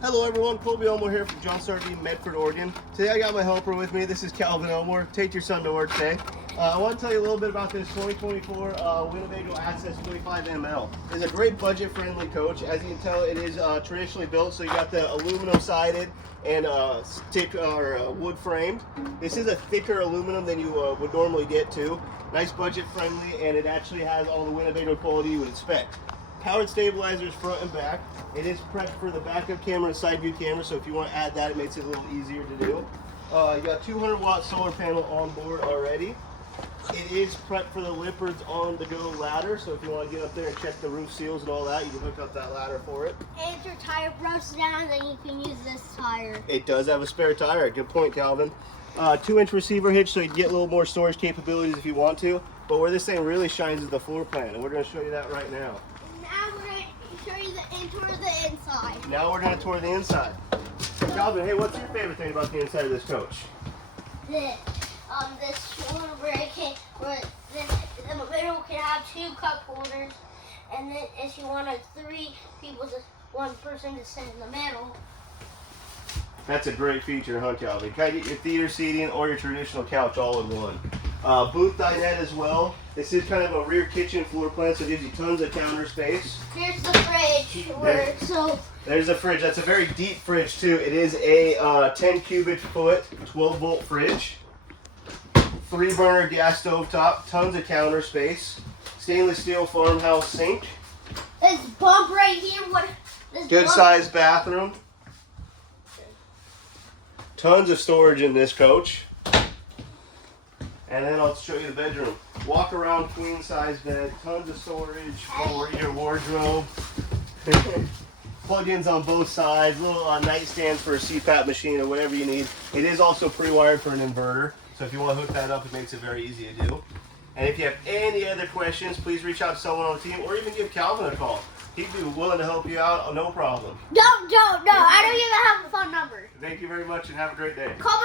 Hello everyone, Colby Elmore here from John's RV, Medford, Oregon. Today I got my helper with me. This is Calvin Elmore. Take your son to work today. I want to tell you a little bit about this 2024 Winnebago Access 25ML. It's a great budget-friendly coach. As you can tell, it is traditionally built, so you got the aluminum sided and stick or wood framed. This is a thicker aluminum than you would normally get too. Nice budget-friendly, and it actually has all the Winnebago quality you would expect. Powered stabilizers front and back. It is prepped for the backup camera and side view camera, so if you want to add that, it makes it a little easier to do. You got 200-watt solar panel on board already. It is prepped for the Lippard's on-the-go ladder, so if you want to get up there and check the roof seals and all that, you can hook up that ladder for it. And if your tire breaks down, then you can use this tire. It does have a spare tire. Good point, Calvin. 2-inch receiver hitch, so you can get a little more storage capabilities if you want to. But where this thing really shines is the floor plan, and we're going to show you that right now. Now we're going to show you the tour of the inside. Now we're going to tour the inside. Calvin, hey, what's your favorite thing about the inside of this coach? This one where the middle can have 2 cup holders, and then if you wanted 3 people, just 1 person to sit in the middle. That's a great feature, huh, Calvin? You can get your theater seating or your traditional couch all in one. Booth dinette as well. This is kind of a rear kitchen floor plan, so it gives you tons of counter space. Here's the fridge. There's the fridge. That's a very deep fridge too. It is a 10 cubic foot, 12-volt fridge. 3-burner gas stove top. Tons of counter space. Stainless steel farmhouse sink. This bump right here. Good sized bathroom. Tons of storage in this coach. And then I'll show you the bedroom. Walk around queen size bed, tons of storage for your wardrobe. Plug-ins on both sides, little nightstands for a CPAP machine or whatever you need. It is also pre-wired for an inverter, so if you want to hook that up, it makes it very easy to do. And if you have any other questions, please reach out to someone on the team or even give Calvin a call. He'd be willing to help you out, no problem. No, I don't even have a phone number. Thank you very much and have a great day. Call me.